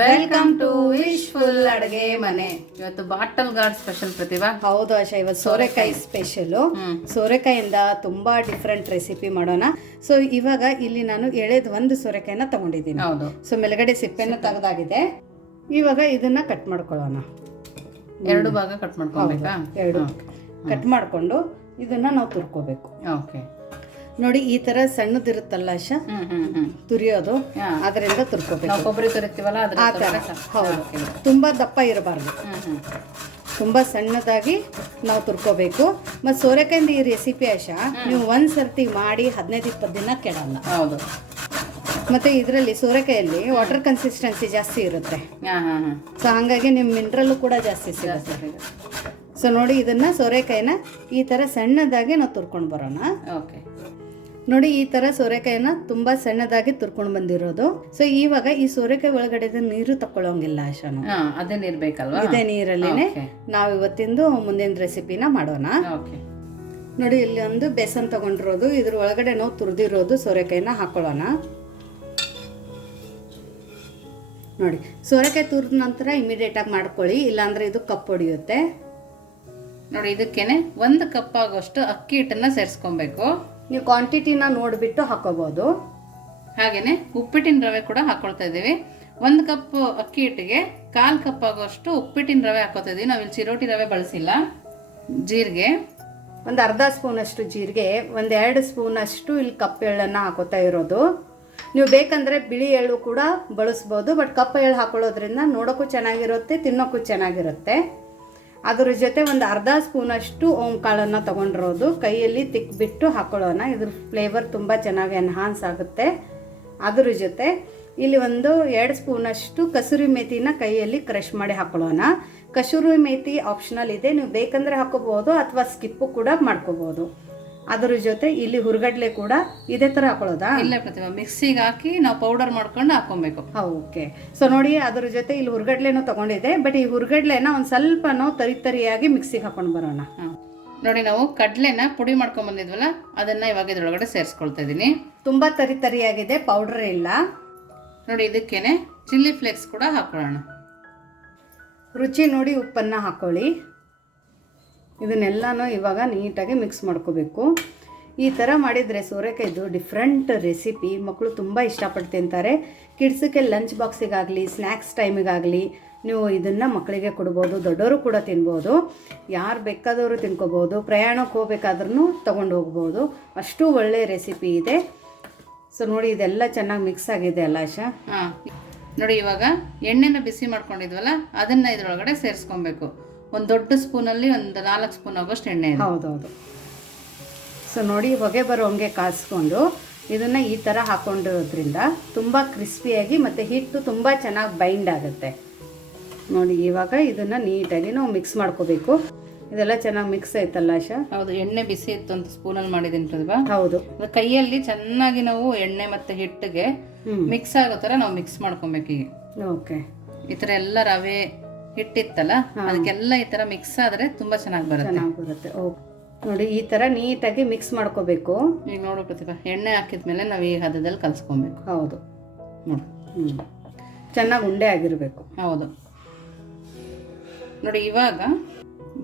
Welcome to wishful ಅಡುಗೆ ಮನೆ. ಇವತ್ತು ಬಾಟಲ್ ಗಾರ್ಡ್ ಸ್ಪೆಷಲ್ ಪ್ರತಿಭಾ. ಹೌದು ಆಶಾ ಇವತ್ತು ಸೋರೆಕಾಯಿ ಸ್ಪೆಷಲು. ಸೋರೆಕಾಯಿಂದ ತುಂಬಾ ಡಿಫ್ರೆಂಟ್ ರೆಸಿಪಿ ಮಾಡೋಣ. ಸೊ ಇವಾಗ ಇಲ್ಲಿ ನಾನು ಎಳೆದ ಒಂದು ಸೋರೆಕಾಯಿನ ತಗೊಂಡಿದ್ದೀನಿ. ಹೌದು. ಸೊ ಮೇಲ್ಗಡೆ ಸಿಪ್ಪೆನ ತೆಗೆದಾಗಿದೆ. ಇವಾಗ ಇದನ್ನ ಕಟ್ ಮಾಡ್ಕೊಳ್ಳೋಣ. ಎರಡು ಭಾಗ ಕಟ್ ಮಾಡ್ಕೊಬೇಕಾ ಎರಡು. ಕಟ್ ಮಾಡಿಕೊಂಡು ಇದನ್ನ ನಾವು ತುರ್ಕೋಬೇಕು. ಓಕೆ ನೋಡಿ ಈ ತರ ಸಣ್ಣದಿರುತ್ತಲ್ಲ ಶ ತುರಿಯೋದು. ಅದರಿಂದ ತುರ್ಕೋಬೇಕು. ಕೊಬ್ಬರಿ ತುರಿತೀವಲ್ಲ ಆ ತರ. ಹೌದು. ತುಂಬಾ ದಪ್ಪ ಇರಬಾರ್ದು. ತುಂಬಾ ಸಣ್ಣದಾಗಿ ನಾವು ತುರ್ಕೋಬೇಕು. ಮತ್ತೆ ಸೋರೆಕಾಯಿಂದ ಈ ರೆಸಿಪಿ ಆಶಾ ನೀವು ಒಂದು ಸರ್ತಿ ಮಾಡಿ ಹದಿನೈದು ಇಪ್ಪತ್ತು ದಿನ ಕೆಡಲ್ಲ. ಹೌದು. ಮತ್ತೆ ಇದರಲ್ಲಿ ಸೋರೆಕಾಯಲ್ಲಿ ವಾಟರ್ ಕನ್ಸಿಸ್ಟೆನ್ಸಿ ಜಾಸ್ತಿ ಇರುತ್ತೆ. ಸೊ ಹಾಗಾಗಿ ನಿಮ್ಮ ಮಿನರಲ್ಲು ಕೂಡ ಜಾಸ್ತಿ ಸಿಗುತ್ತೆ. ಸೊ ನೋಡಿ ಇದನ್ನು ಸೋರೆಕಾಯಿನ ಈ ಥರ ಸಣ್ಣದಾಗಿ ನಾವು ತುರ್ಕೊಂಡು ಬರೋಣ. ಓಕೆ. ನೋಡಿ ಈ ಥರ ಸೋರೆಕಾಯಿನ ತುಂಬಾ ಸಣ್ಣದಾಗಿ ತುರ್ಕೊಂಡು ಬಂದಿರೋದು. ಸೊ ಇವಾಗ ಈ ಸೋರೆಕಾಯಿ ಒಳಗಡೆ ನೀರು ತಕೊಳ್ಳೋಂಗಿಲ್ಲ ಆಶಾನು. ಅದೇ ನೀರ್ ಬೇಕಲ್ವಾ? ಇದೇ ನೀರಲ್ಲಿನೇ ನಾವ್ ಇವತ್ತಿಂದು ಮುಂದಿನ ರೆಸಿಪಿನ ಮಾಡೋಣ. ನೋಡಿ ಇಲ್ಲಿ ಒಂದು ಬೇಸನ್ ತಗೊಂಡಿರೋದು. ಇದ್ರ ಒಳಗಡೆ ನಾವು ತುರಿದಿರೋದು ಸೋರೆಕಾಯಿನ ಹಾಕೊಳ್ಳೋಣ. ನೋಡಿ ಸೋರೆಕಾಯಿ ತುರಿದ ನಂತರ ಇಮಿಡಿಯೇಟ್ ಆಗಿ ಮಾಡ್ಕೊಳ್ಳಿ. ಇಲ್ಲಾಂದ್ರೆ ಇದು ಕಪ್ ಹೊಡಿಯುತ್ತೆ. ನೋಡಿ ಇದಕ್ಕೇನೆ ಒಂದು ಕಪ್ ಆಗೋಷ್ಟು ಅಕ್ಕಿ ಹಿಟ್ಟನ್ನ ಸೇರಿಸ್ಕೊಬೇಕು. ನೀವು ಕ್ವಾಂಟಿಟಿನ ನೋಡಿಬಿಟ್ಟು ಹಾಕೋಬಹುದು ಹಾಗೇನೆ ಉಪ್ಪಿಟ್ಟಿನ ರವೆ ಕೂಡ ಹಾಕೊಳ್ತಾ ಇದ್ದೀವಿ. ಒಂದು ಕಪ್ ಅಕ್ಕಿ ಹಿಟ್ಟಿಗೆ ಕಾಲ್ ಕಪ್ ಆಗೋಷ್ಟು ಉಪ್ಪಿಟ್ಟಿನ ರವೆ ಹಾಕೋತಾ ಇದೀವಿ ನಾವು ಇಲ್ಲಿ ಚಿರೋಟಿ ರವೆ ಬಳಸಿಲ್ಲ. ಜೀರಿಗೆ. ಒಂದು ಅರ್ಧ ಸ್ಪೂನ್ ಅಷ್ಟು ಜೀರಿಗೆ ಒಂದು ಎರಡು ಸ್ಪೂನ್ ಅಷ್ಟು ಇಲ್ಲಿ ಕಪ್ ಎಳ್ಳನ್ನು ಹಾಕೋತಾ ಇರೋದು. ನೀವು ಬೇಕಂದ್ರೆ ಬಿಳಿ ಎಳ್ಳು ಕೂಡ ಬಳಸ್ಬೋದು ಬಟ್ ಕಪ್ ಎಳ್ಳು ಹಾಕೊಳ್ಳೋದ್ರಿಂದ ನೋಡೋಕ್ಕೂ ಚೆನ್ನಾಗಿರುತ್ತೆ ತಿನ್ನೋಕ್ಕೂ ಚೆನ್ನಾಗಿರುತ್ತೆ. ಅದ್ರ ಜೊತೆ ಒಂದು ಅರ್ಧ ಸ್ಪೂನ್ ಅಷ್ಟು ಓಂ ಕಾಳನ್ನು ತಗೊಂಡಿರೋದು. ಕೈಯಲ್ಲಿ ತಿಕ್ಬಿಟ್ಟು ಹಾಕೊಳ್ಳೋಣ. ಇದ್ರ ಫ್ಲೇವರ್ ತುಂಬ ಚೆನ್ನಾಗಿ ಎನ್ಹಾನ್ಸ್ ಆಗುತ್ತೆ. ಅದ್ರ ಜೊತೆ ಇಲ್ಲಿ ಒಂದು ಎರಡು ಸ್ಪೂನ್ ಅಷ್ಟು ಕಸೂರಿ ಮೇಥಿನ ಕೈಯಲ್ಲಿ ಕ್ರಷ್ ಮಾಡಿ ಹಾಕೊಳ್ಳೋಣ. ಕಸೂರಿ ಮೇಥಿ ಆಪ್ಷನಲ್ ಇದೆ. ನೀವು ಬೇಕಂದ್ರೆ ಹಾಕೋಬಹುದು ಅಥವಾ ಸ್ಕಿಪ್ಪು ಕೂಡ ಮಾಡ್ಕೋಬಹುದು. ಅದ್ರ ಜೊತೆ ಇಲ್ಲಿ ಹುರ್ಗಡ್ಲೆ ಕೂಡ ಇದೇ ತರ ಹಾಕೊಳ್ಳೋದಾ? ಇಲ್ಲ ಪ್ರತಿಭಾ ಮಿಕ್ಸಿಗೆ ಹಾಕಿ ನಾವು ಪೌಡರ್ ಮಾಡ್ಕೊಂಡು ಹಾಕೊಬೇಕು. ಓಕೆ. ಸೊ ನೋಡಿ ಅದ್ರ ಜೊತೆ ಇಲ್ಲಿ ಹುರ್ಗಡ್ಲೆನೂ ತಗೊಂಡಿದೆ ಬಟ್ ಈ ಹುರ್ಗಡ್ಲೆನ ಒಂದು ಸ್ವಲ್ಪ ನಾವು ತರಿ ತರಿಯಾಗಿ ಮಿಕ್ಸಿಗೆ ಹಾಕೊಂಡು ಬರೋಣ. ನೋಡಿ ನಾವು ಕಡ್ಲೆನ ಪುಡಿ ಮಾಡ್ಕೊಂಡ್ ಬಂದಿದ್ವಲ್ಲ ಅದನ್ನ ಇವಾಗ ಇದ್ರೊಳಗಡೆ ಸೇರಿಸ್ಕೊಳ್ತಾ ಇದೀನಿ. ತುಂಬಾ ತರಿ ತರಿಯಾಗಿದೆ ಪೌಡರ್ ಇಲ್ಲ. ನೋಡಿ ಇದಕ್ಕೇನೆ ಚಿಲ್ಲಿ ಫ್ಲೇಕ್ಸ್ ಕೂಡ ಹಾಕೊಳ್ಳೋಣ. ರುಚಿ ನೋಡಿ ಉಪ್ಪನ್ನ ಹಾಕೊಳ್ಳಿ. ಇದನ್ನೆಲ್ಲನೂ ಇವಾಗ ನೀಟಾಗಿ ಮಿಕ್ಸ್ ಮಾಡ್ಕೋಬೇಕು. ಈ ಥರ ಮಾಡಿದರೆ ಸೋರೆಕಾಯ್ದು ಡಿಫ್ರೆಂಟ್ ರೆಸಿಪಿ. ಮಕ್ಕಳು ತುಂಬ ಇಷ್ಟಪಟ್ಟು ತಿಂತಾರೆ. ಕಿಡ್ಸಕ್ಕೆ ಲಂಚ್ ಬಾಕ್ಸಿಗಾಗಲಿ ಸ್ನ್ಯಾಕ್ಸ್ ಟೈಮಿಗಾಗಲಿ ನೀವು ಇದನ್ನು ಮಕ್ಕಳಿಗೆ ಕೊಡ್ಬೋದು ದೊಡ್ಡವರು ಕೂಡ ತಿನ್ಬೋದು. ಯಾರು ಬೇಕಾದವರು ತಿನ್ಕೋಬೋದು, ಪ್ರಯಾಣಕ್ಕೆ ಹೋಗ್ಬೇಕಾದ್ರೂ ತೊಗೊಂಡು ಹೋಗ್ಬೋದು. ಅಷ್ಟು ಒಳ್ಳೆಯ ರೆಸಿಪಿ ಇದೆ. ಸೊ ನೋಡಿ, ಇದೆಲ್ಲ ಚೆನ್ನಾಗಿ ಮಿಕ್ಸ್ ಆಗಿದೆ ಅಲ್ಲ ಆಶಾ? ಹಾಂ. ನೋಡಿ, ಇವಾಗ ಎಣ್ಣೆನ ಬಿಸಿ ಮಾಡ್ಕೊಂಡಿದ್ವಲ್ಲ, ಅದನ್ನ ಇದರೊಳಗಡೆ ಸೇರಿಸ್ಕೊಬೇಕು. ಒಂದು ದೊಡ್ಡ ಸ್ಪೂನಲ್ಲಿ ಒಂದು ನಾಲ್ಕು ಸ್ಪೂನ್ ಆಗೋಷ್ಟು ಎಣ್ಣೆ ಇದೆ. ಹೌದೌದು. ಸೊ ನೋಡಿ ಹೊಗೆ ಬರೋಂಗೆ ಕಾಯಿಸ್ಕೊಂಡು ಇದನ್ನು ಈ ಥರ ಹಾಕೊಂಡಿರೋದ್ರಿಂದ ತುಂಬ ಕ್ರಿಸ್ಪಿಯಾಗಿ ಮತ್ತು ಹಿಟ್ಟು ತುಂಬ ಚೆನ್ನಾಗಿ ಬೈಂಡ್ ಆಗುತ್ತೆ. ನೋಡಿ ಇವಾಗ ಇದನ್ನು ನೀಟಾಗಿ ನಾವು ಮಿಕ್ಸ್ ಮಾಡ್ಕೋಬೇಕು. ಇದೆಲ್ಲ ಚೆನ್ನಾಗಿ ಮಿಕ್ಸ್ ಆಯ್ತಲ್ಲ ಆಶಾ? ಹೌದು ಎಣ್ಣೆ ಬಿಸಿ ಇತ್ತು ಅಂತ ಸ್ಪೂನಲ್ಲಿ ಮಾಡಿದ್ದೀನಿ ಪ್ರತಿಭಾ. ಹೌದು. ಕೈಯಲ್ಲಿ ಚೆನ್ನಾಗಿ ನಾವು ಎಣ್ಣೆ ಮತ್ತೆ ಹಿಟ್ಟಿಗೆ ಮಿಕ್ಸ್ ಆಗೋ ಥರ ನಾವು ಮಿಕ್ಸ್ ಮಾಡ್ಕೊಬೇಕು ಈಗ ಓಕೆ. ಈ ಥರ ಎಲ್ಲ ರವೆ ಹಿಟ್ಟಿತ್ತಲ್ಲ? ಅದಕ್ಕೆಲ್ಲ ಈ ಥರ ಮಿಕ್ಸ್ ಆದ್ರೆ ತುಂಬಾ ಚೆನ್ನಾಗಿ ಬರುತ್ತೆ. ಚೆನ್ನಾಗಿ ಬರುತ್ತೆ ಓಕೆ ನೋಡಿ ಈ ಥರ ನೀಟಾಗಿ ಮಿಕ್ಸ್ ಮಾಡ್ಕೋಬೇಕು. ಈಗ ನೋಡು ಪ್ರತಿಭಾ ಎಣ್ಣೆ ಹಾಕಿದ್ಮೇಲೆ ನಾವು ಈ ಹದದಲ್ಲಿ ಕಲ್ಸ್ಕೊಬೇಕು. ಹೌದು. ನೋಡು. ಹ್ಞೂ ಚೆನ್ನಾಗಿ ಉಂಡೆ ಆಗಿರಬೇಕು. ಹೌದು. ನೋಡಿ ಇವಾಗ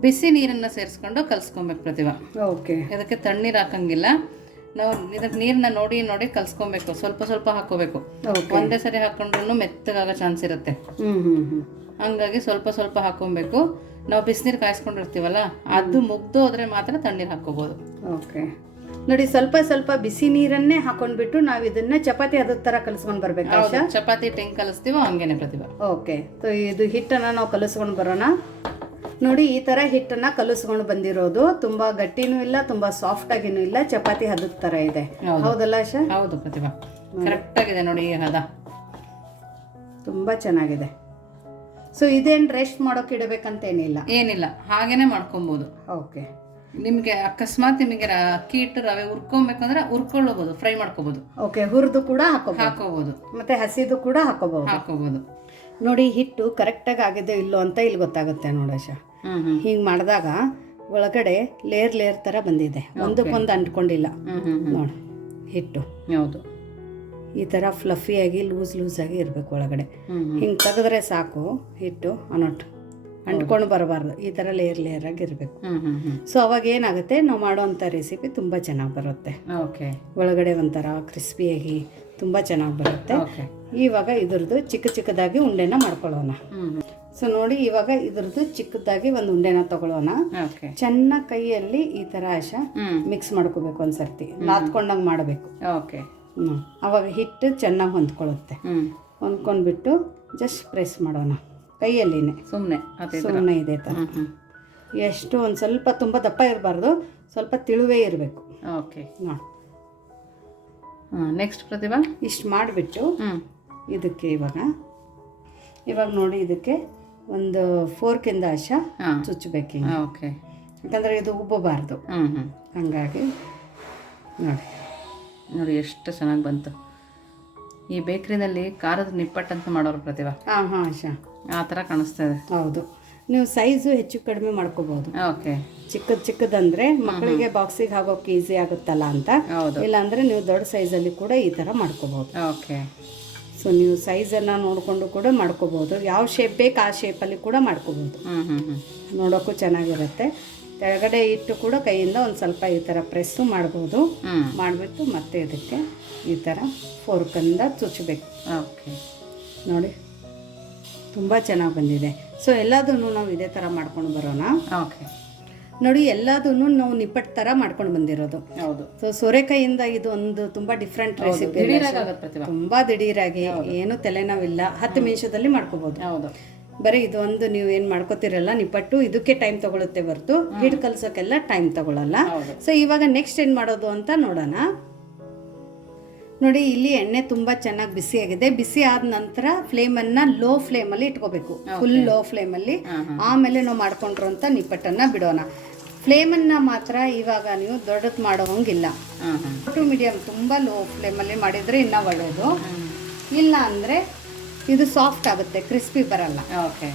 ಬಿಸಿ ನೀರನ್ನ ಸೇರಿಸ್ಕೊಂಡು ಕಲ್ಸ್ಕೊಬೇಕು ಪ್ರತಿಭಾ. ಓಕೆ. ಇದಕ್ಕೆ ತಣ್ಣೀರು ಹಾಕಂಗಿಲ್ಲ. ನಾವು ಇದಕ್ಕೆ ನೀರನ್ನ ನೋಡಿ ನೋಡಿ ಕಲ್ಸ್ಕೊಬೇಕು. ಸ್ವಲ್ಪ ಸ್ವಲ್ಪ ಹಾಕೋಬೇಕು. ಒಂದೇ ಸರಿ ಹಾಕೊಂಡ್ರು ಮೆತ್ತಗಾಗೋ ಚಾನ್ಸ್ ಇರುತ್ತೆ. ಹ್ಞೂ ಹ್ಞೂ ಹ್ಞೂ ಹಂಗಾಗಿ ಸ್ವಲ್ಪ ಸ್ವಲ್ಪ ಹಾಕೊಬೇಕು. ನಾವು ಬಿಸಿನೀರು ಕಾಯಿಸ್ಕೊಂಡಿರ್ತೀವಲ್ಲ ಅದು ಮುಗ್ದು ಹೋದ್ರೆ ಮಾತ್ರ ತಣ್ಣೀರು ಹಾಕೋಬಹುದು ಓಕೆ. ನೋಡಿ ಸ್ವಲ್ಪ ಸ್ವಲ್ಪ ಬಿಸಿ ನೀರನ್ನೇ ಹಾಕೊಂಡ್ಬಿಟ್ಟು ನಾವು ಇದನ್ನ ಚಪಾತಿ ಅದ ತರ ಕಲಿಸ್ಕೊಂಡು ಬರ್ಬೇಕು ಚಪಾತಿ ಟೆಂಗ್ ಕಲಿಸ್ತೀವೋ ಹಂಗೇನೆ ಪ್ರತಿಭಾ. ಓಕೆ. ಇದು ಹಿಟ್ಟನ್ನ ನಾವು ಕಲಿಸ್ಕೊಂಡು ಬರೋಣ. ನೋಡಿ ಈ ತರ ಹಿಟ್ಟನ್ನ ಕಲಿಸ್ಕೊಂಡು ಬಂದಿರೋದು. ತುಂಬಾ ಗಟ್ಟಿನೂ ಇಲ್ಲ ತುಂಬಾ ಸಾಫ್ಟ್ ಆಗಿನೂ ಇಲ್ಲ ಚಪಾತಿ ಹದದ ತರ ಇದೆ. ಹೌದು. ಹೌದಲ್ಲ ಆಶಾ? ಹೌದು ಪ್ರತಿಭಾ. ಕರೆಕ್ಟ್ ಆಗಿದೆ ನೋಡಿ ಈ ಹದ. ತುಂಬಾ ಚೆನ್ನಾಗಿದೆ. ಸೊ ಇದೇನು ರೆಸ್ಟ್ ಮಾಡೋಕೆ ಇಡಬೇಕಂತೇನಿಲ್ಲ. ಏನಿಲ್ಲ ಹಾಗೇನೆ ಮಾಡ್ಕೊಬಹುದು ಓಕೆ ನಿಮಗೆ ಅಕಸ್ಮಾತ್ ನಿಮಗೆ ರ- ಅಕ್ಕಿ ಹಿಟ್ಟು ರವೆ ಹುರ್ಕೊಬೇಕಂದ್ರೆ ಹುರ್ಕೊಳ್ಳಬಹುದು ಫ್ರೈ ಮಾಡ್ಕೋಬಹುದು ಓಕೆ ಹುರಿದು ಕೂಡ ಹಾಕೋಬಹುದು ಹಾಕೋಬಹುದು ಮತ್ತೆ ಹಸಿದು ಕೂಡ ಹಾಕೋಬಹುದು ಹಾಕೋಬಹುದು ನೋಡಿ ಹಿಟ್ಟು ಕರೆಕ್ಟಾಗಿ ಆಗಿದೆ ಇಲ್ಲೋ ಅಂತ ಇಲ್ಲಿ ಗೊತ್ತಾಗುತ್ತೆ ನೋಡಶ ಹ್ಮ್ ಹ್ಮ್. ಹಿಂಗೆ ಮಾಡಿದಾಗ ಒಳಗಡೆ ಲೇಯರ್ ಲೇಯರ್ ಥರ ಬಂದಿದೆ. ಒಂದಕ್ಕೊಂದು ಅಂಟ್ಕೊಂಡಿಲ್ಲ. ಹ್ಮ್ ಹ್ಮ್ ಹ್ಮ್. ನೋಡಿ ಹಿಟ್ಟು. ಹೌದು. ಈ ಥರ ಫ್ಲಫಿಯಾಗಿ ಲೂಸ್ ಲೂಸಾಗಿ ಇರಬೇಕು ಒಳಗಡೆ. ಹಿಂಗೆ ತೆಗೆದ್ರೆ ಸಾಕು ಹಿಟ್ಟು ಅನೊಟ್ಟು ಅಂಟ್ಕೊಂಡು ಬರಬಾರ್ದು. ಈ ಥರ ಲೇಯರ್ ಲೇಯರ್ ಆಗಿ ಇರಬೇಕು. ಸೊ ಅವಾಗ ಏನಾಗುತ್ತೆ ನಾವು ಮಾಡೋವಂಥ ರೆಸಿಪಿ ತುಂಬ ಚೆನ್ನಾಗಿ ಬರುತ್ತೆ. ಓಕೆ. ಒಳಗಡೆ ಒಂಥರ ಕ್ರಿಸ್ಪಿಯಾಗಿ ತುಂಬ ಚೆನ್ನಾಗಿ ಬರುತ್ತೆ. ಇವಾಗ ಇದ್ರದ್ದು ಚಿಕ್ಕ ಚಿಕ್ಕದಾಗಿ ಉಂಡೆನ ಮಾಡ್ಕೊಳ್ಳೋಣ. ಸೊ ನೋಡಿ ಇವಾಗ ಇದ್ರದ್ದು ಚಿಕ್ಕದಾಗಿ ಒಂದು ಉಂಡೆನ ತಗೊಳ್ಳೋಣ. ಓಕೆ. ಚೆನ್ನಾಗಿ ಕೈಯಲ್ಲಿ ಈ ಥರ ಆಶ ಮಿಕ್ಸ್ ಮಾಡ್ಕೋಬೇಕು ಒಂದ್ಸರ್ತಿ. ನಾದ್ಕೊಂಡಂಗೆ ಮಾಡಬೇಕು. ಓಕೆ. ಹ್ಞೂ ಅವಾಗ ಹಿಟ್ಟು ಚೆನ್ನಾಗಿ ಹೊಂದ್ಕೊಳ್ಳುತ್ತೆ. ಹೊಂದ್ಕೊಂಡ್ಬಿಟ್ಟು ಜಸ್ಟ್ ಪ್ರೆಸ್ ಮಾಡೋಣ. ಕೈಯಲ್ಲಿನೇ. ಸುಮ್ಮನೆ ಸುಮ್ಮನೆ ಇದೆ ಥರ ಎಷ್ಟು ಒಂದು ಸ್ವಲ್ಪ ತುಂಬ ದಪ್ಪ ಇರಬಾರ್ದು ಸ್ವಲ್ಪ ತಿಳುವೇ ಇರಬೇಕು. ಓಕೆ. ನೋಡಿ ಹಾಂ ನೆಕ್ಸ್ಟ್ ಪ್ರತಿಭಾ? ಇಷ್ಟು ಮಾಡಿಬಿಟ್ಟು ಇದಕ್ಕೆ ಇವಾಗ. ಇವಾಗ ನೋಡಿ ಇದಕ್ಕೆ ಒಂದು ಫೋರ್ಕಿಂದ ಆಶ ಚುಚ್ಚಬೇಕು ಓಕೆ. ಯಾಕಂದರೆ ಇದು ಉಬ್ಬಬಾರ್ದು. ಹಂಗಾಗಿ ನೋಡಿ. ನೋಡಿ ಎಷ್ಟು ಚೆನ್ನಾಗಿ ಬಂತು. ಈ ಬೇಕ್ರಿನಲ್ಲಿ ಖಾರದ ನಿಪ್ಪಟ್ಟು ಅಂತ ಮಾಡೋರು ಪ್ರತಿಭಾ. ಹಾಂ ಹಾಂ ಆಶಾ. ಆ ಥರ ಕಾಣಿಸ್ತಾ ಇದೆ. ಹೌದು. ನೀವು ಸೈಜು ಹೆಚ್ಚು ಕಡಿಮೆ ಮಾಡ್ಕೋಬಹುದು. ಓಕೆ. ಚಿಕ್ಕದ್ ಚಿಕ್ಕದಂದ್ರೆ ಮಕ್ಕಳಿಗೆ ಬಾಕ್ಸಿಗೆ ಹಾಕೋಕೆ ಈಸಿ ಆಗುತ್ತಲ್ಲ ಅಂತ. ಹೌದು. ಇಲ್ಲಾಂದ್ರೆ ನೀವು ದೊಡ್ಡ ಸೈಜಲ್ಲಿ ಕೂಡ ಈ ಥರ ಮಾಡ್ಕೋಬಹುದು. ಓಕೆ. ಸೊ ನೀವು ಸೈಜನ್ನು ನೋಡಿಕೊಂಡು ಕೂಡ ಮಾಡ್ಕೋಬಹುದು. ಯಾವ ಶೇಪ್ ಬೇಕು ಆ ಶೇಪಲ್ಲಿ ಕೂಡ ಮಾಡ್ಕೋಬಹುದು. ನೋಡೋಕ್ಕೂ ಚೆನ್ನಾಗಿರುತ್ತೆ. ಕೆಳಗಡೆ ಇಟ್ಟು ಕೂಡ ಕೈಯಿಂದ ಒಂದು ಸ್ವಲ್ಪ ಈ ಥರ ಪ್ರೆಸ್ಸು ಮಾಡ್ಬೋದು. ಮಾಡಿಬಿಟ್ಟು ಮತ್ತೆ ಇದಕ್ಕೆ ಈ ಥರ ಫೋರ್ಕಿಂದ ಚುಚ್ಚಬೇಕು ಓಕೆ. ನೋಡಿ ತುಂಬ ಚೆನ್ನಾಗಿ ಬಂದಿದೆ. ಸೊ ಎಲ್ಲದನ್ನು ನಾವು ಇದೇ ಥರ ಮಾಡ್ಕೊಂಡು ಬರೋಣ. ಓಕೆ. ನೋಡಿ ಎಲ್ಲದನ್ನು ನಾವು ನಿಪ್ಪಟ್ಟು ಥರ ಮಾಡ್ಕೊಂಡು ಬಂದಿರೋದು. ಹೌದು. ಸೊ ಸೋರೆಕಾಯಿಯಿಂದ ಇದು ಒಂದು ತುಂಬ ಡಿಫ್ರೆಂಟ್ ರೆಸಿಪಿ ತುಂಬ ದಿಢೀರಾಗಿ ಏನು ತಲೆನೋವಿಲ್ಲ. ಹತ್ತು ನಿಮಿಷದಲ್ಲಿ ಮಾಡ್ಕೋಬೋದು. ಹೌದು. ಬರೀ ಇದು ಒಂದು ನೀವು ಏನು ಮಾಡ್ಕೋತಿರಲ್ಲ ನಿಪ್ಪಟ್ಟು ಇದಕ್ಕೆ ಟೈಮ್ ತಗೊಳುತ್ತೆ ಹೊರತು ಹಿಡ್ ಕಲ್ಸೋಕ್ಕೆಲ್ಲ ಟೈಮ್ ತಗೊಳ್ಳಲ್ಲ ಸೊ ಇವಾಗ ನೆಕ್ಸ್ಟ್ ಏನು ಮಾಡೋದು ಅಂತ ನೋಡೋಣ. ನೋಡಿ ಇಲ್ಲಿ ಎಣ್ಣೆ ತುಂಬ ಚೆನ್ನಾಗಿ ಬಿಸಿಯಾಗಿದೆ ಬಿಸಿ ಆದ ನಂತರ ಫ್ಲೇಮನ್ನು ಲೋ ಫ್ಲೇಮಲ್ಲಿ ಇಟ್ಕೋಬೇಕು. ಫುಲ್ ಲೋ ಫ್ಲೇಮಲ್ಲಿ ಅಲ್ಲಿ. ಆಮೇಲೆ ನಾವು ಮಾಡ್ಕೊಂಡಿರೋಂಥ ನಿಪ್ಪಟ್ಟನ್ನು ಬಿಡೋಣ. ಫ್ಲೇಮನ್ನು ಮಾತ್ರ ಇವಾಗ ನೀವು ದೊಡ್ಡದು ಮಾಡೋಂಗಿಲ್ಲ ಟು ಮೀಡಿಯಮ್ ತುಂಬ ಲೋ ಫ್ಲೇಮಲ್ಲಿ ಮಾಡಿದರೆ ಇನ್ನೂ ಒಳ್ಳೆಯದು ಒಳ್ಳೇದು. ಇಲ್ಲ ಅಂದರೆ ಇದು ಸಾಫ್ಟ್ ಆಗುತ್ತೆ ಕ್ರಿಸ್ಪಿ ಬರಲ್ಲ. ಓಕೆ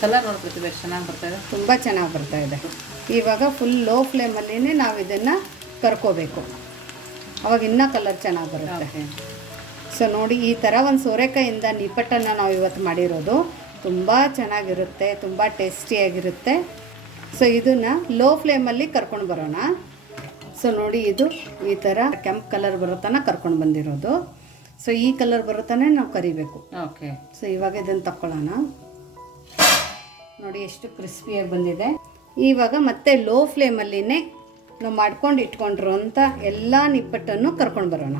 ಕಲರ್ ನೋಡಿ ಪ್ರತಿಭಾ ಎಷ್ಟು ಚೆನ್ನಾಗಿ ಬರ್ತಾ ಇದೆ? ತುಂಬ ಚೆನ್ನಾಗಿ ಬರ್ತಾ ಇದೆ. ಇವಾಗ ಫುಲ್ ಲೋ ಫ್ಲೇಮಲ್ಲಿನೇ ನಾವು ಇದನ್ನು ಕರ್ಕೋಬೇಕು. ಅವಾಗ ಇನ್ನೂ ಕಲರ್ ಚೆನ್ನಾಗಿ ಬರುತ್ತೆ. ಸೊ ನೋಡಿ ಈ ಥರ ಒಂದು ಸೋರೆಕಾಯಿಂದ ನಿಪ್ಪಟ್ಟನ್ನು ನಾವು ಇವತ್ತು ಮಾಡಿರೋದು ತುಂಬ ಚೆನ್ನಾಗಿರುತ್ತೆ ತುಂಬ ಟೇಸ್ಟಿಯಾಗಿರುತ್ತೆ ಸೊ ಇದನ್ನು ಲೋ ಫ್ಲೇಮಲ್ಲಿ ಕರ್ಕೊಂಡು ಬರೋಣ. ಸೊ ನೋಡಿ ಇದು ಈ ಥರ ಕೆಂಪು ಕಲರ್ ಬರೋ ತನಕ ಕರ್ಕೊಂಡು ಬಂದಿರೋದು. ಸೊ ಈ ಕಲರ್ ಬರುತ್ತಾನೆ ನಾವು ಕರಿಬೇಕು. ಓಕೆ ಸೊ ಇವಾಗ ಇದನ್ನು ತಕ್ಕೊಳ್ಳೋಣ. ನೋಡಿ ಎಷ್ಟು ಕ್ರಿಸ್ಪಿಯಾಗಿ ಬಂದಿದೆ. ಇವಾಗ ಮತ್ತೆ ಲೋ ಫ್ಲೇಮಲ್ಲಿನೇ ನಾವು ಮಾಡ್ಕೊಂಡು ಇಟ್ಕೊಂಡ್ರು ಅಂತ ಎಲ್ಲ ನಿಪ್ಪಟ್ಟನ್ನು ಕರ್ಕೊಂಡು ಬರೋಣ.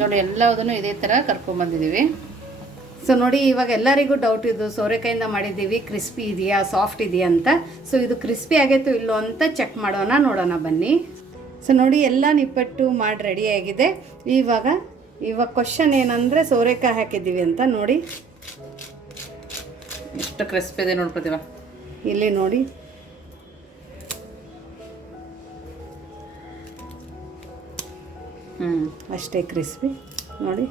ನೋಡಿ ಎಲ್ಲದನ್ನು ಇದೇ ಥರ ಕರ್ಕೊಂಬಂದಿದ್ದೀವಿ ಸೊ ನೋಡಿ ಇವಾಗ ಎಲ್ಲರಿಗೂ ಡೌಟ್ ಇದು. ಸೋರೆಕಾಯಿಂದ ಮಾಡಿದ್ದೀವಿ ಕ್ರಿಸ್ಪಿ ಇದೆಯಾ ಸಾಫ್ಟ್ ಇದೆಯಾ ಅಂತ. ಸೊ ಇದು ಕ್ರಿಸ್ಪಿ ಆಗೈತೋ ಇಲ್ಲೋ ಅಂತ ಚೆಕ್ ಮಾಡೋಣ ನೋಡೋಣ ಬನ್ನಿ. ಸೊ ನೋಡಿ ಎಲ್ಲ ನಿಪ್ಪಟ್ಟು ಮಾಡಿ ರೆಡಿಯಾಗಿದೆ ಇವಾಗ ಇವಾಗ ಕ್ವಶನ್ ಏನಂದರೆ ಸೋರೆಕಾಯಿ ಹಾಕಿದ್ದೀವಿ ಅಂತ ನೋಡಿ. ಎಷ್ಟು ಕ್ರಿಸ್ಪಿ ಇದೆ ನೋಡಿ ಪ್ರತಿಭಾ. ಇಲ್ಲಿ ನೋಡಿ. ಹ್ಞೂ ಅಷ್ಟೇ ಕ್ರಿಸ್ಪಿ ನೋಡಿ.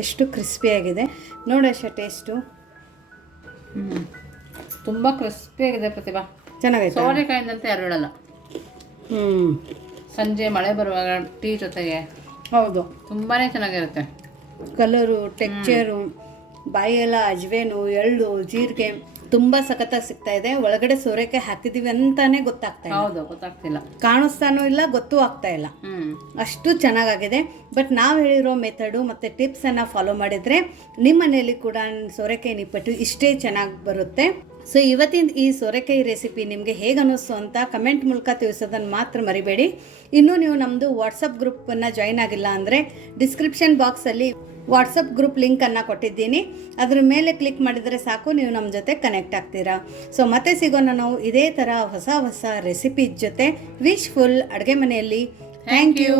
ಎಷ್ಟು ಕ್ರಿಸ್ಪಿಯಾಗಿದೆ ನೋಡಶ ಟೇಸ್ಟು ಹ್ಞೂ ತುಂಬ ಕ್ರಿಸ್ಪಿಯಾಗಿದೆ ಪ್ರತಿಭಾ. ಚೆನ್ನಾಗೈತೆ. ಸೋರೆಕಾಯಿಂದಂತ ಯಾರು ಹೇಳಲ್ಲ. ಹ್ಞೂ ಸಂಜೆ ಮಳೆ ಬರುವಾಗ ಟೀ ಜೊತೆಗೆ ಹೌದು. ತುಂಬಾ ಚೆನ್ನಾಗಿರುತ್ತೆ. ಕಲರು ಟೆಕ್ಚರು ಬಾಯಿಯೆಲ್ಲ ಅಜ್ವೇನು ಎಳ್ಳು ಜೀರಿಗೆ ತುಂಬ ಸಖತ್ತಾಗಿ ಸಿಗ್ತಾ ಇದೆ. ಒಳಗಡೆ ಸೋರೆಕಾಯಿ ಹಾಕಿದೀವಿ ಅಂತಾನೆ ಗೊತ್ತಾಗ್ತಾ ಇಲ್ಲ. ಹೌದು ಗೊತ್ತಾಗ್ತಿಲ್ಲ. ಕಾಣಿಸ್ತಾನೂ ಇಲ್ಲ ಗೊತ್ತೂ ಆಗ್ತಾ ಇಲ್ಲ. ಅಷ್ಟು ಚೆನ್ನಾಗಾಗಿದೆ. ಬಟ್ ನಾವು ಹೇಳಿರೋ ಮೆಥಡು ಮತ್ತು ಟಿಪ್ಸನ್ನು ಫಾಲೋ ಮಾಡಿದರೆ ನಿಮ್ಮ ಮನೆಯಲ್ಲಿ ಕೂಡ ಸೋರೆಕಾಯಿ ನಿಪ್ಪಟ್ಟು ಇಷ್ಟೇ ಚೆನ್ನಾಗಿ ಬರುತ್ತೆ. ಸೊ ಇವತ್ತಿನ ಈ ಸೋರೆಕಾಯಿ ರೆಸಿಪಿ ನಿಮಗೆ ಹೇಗೆ ಅನ್ನಿಸ್ತು ಅಂತ ಕಮೆಂಟ್ ಮೂಲಕ ತಿಳಿಸೋದನ್ನು ಮಾತ್ರ ಮರಿಬೇಡಿ. ಇನ್ನೂ ನೀವು ನಮ್ಮದು ವಾಟ್ಸಪ್ ಗ್ರೂಪನ್ನು ಜಾಯ್ನ್ ಆಗಿಲ್ಲ ಅಂದರೆ ಡಿಸ್ಕ್ರಿಪ್ಷನ್ ಬಾಕ್ಸಲ್ಲಿ ವಾಟ್ಸಪ್ ಗ್ರೂಪ್ ಲಿಂಕನ್ನು ಕೊಟ್ಟಿದ್ದೀನಿ. ಅದ್ರ ಮೇಲೆ ಕ್ಲಿಕ್ ಮಾಡಿದರೆ ಸಾಕು ನೀವು ನಮ್ಮ ಜೊತೆ ಕನೆಕ್ಟ್ ಆಗ್ತೀರಾ. ಸೊ ಮತ್ತೆ ಸಿಗೋಣ ನಾವು ಇದೇ ಥರ ಹೊಸ ಹೊಸ ರೆಸಿಪಿ ಜೊತೆ ವಿಶ್ ಫುಲ್ ಅಡುಗೆ ಮನೆಯಲ್ಲಿ. Thank you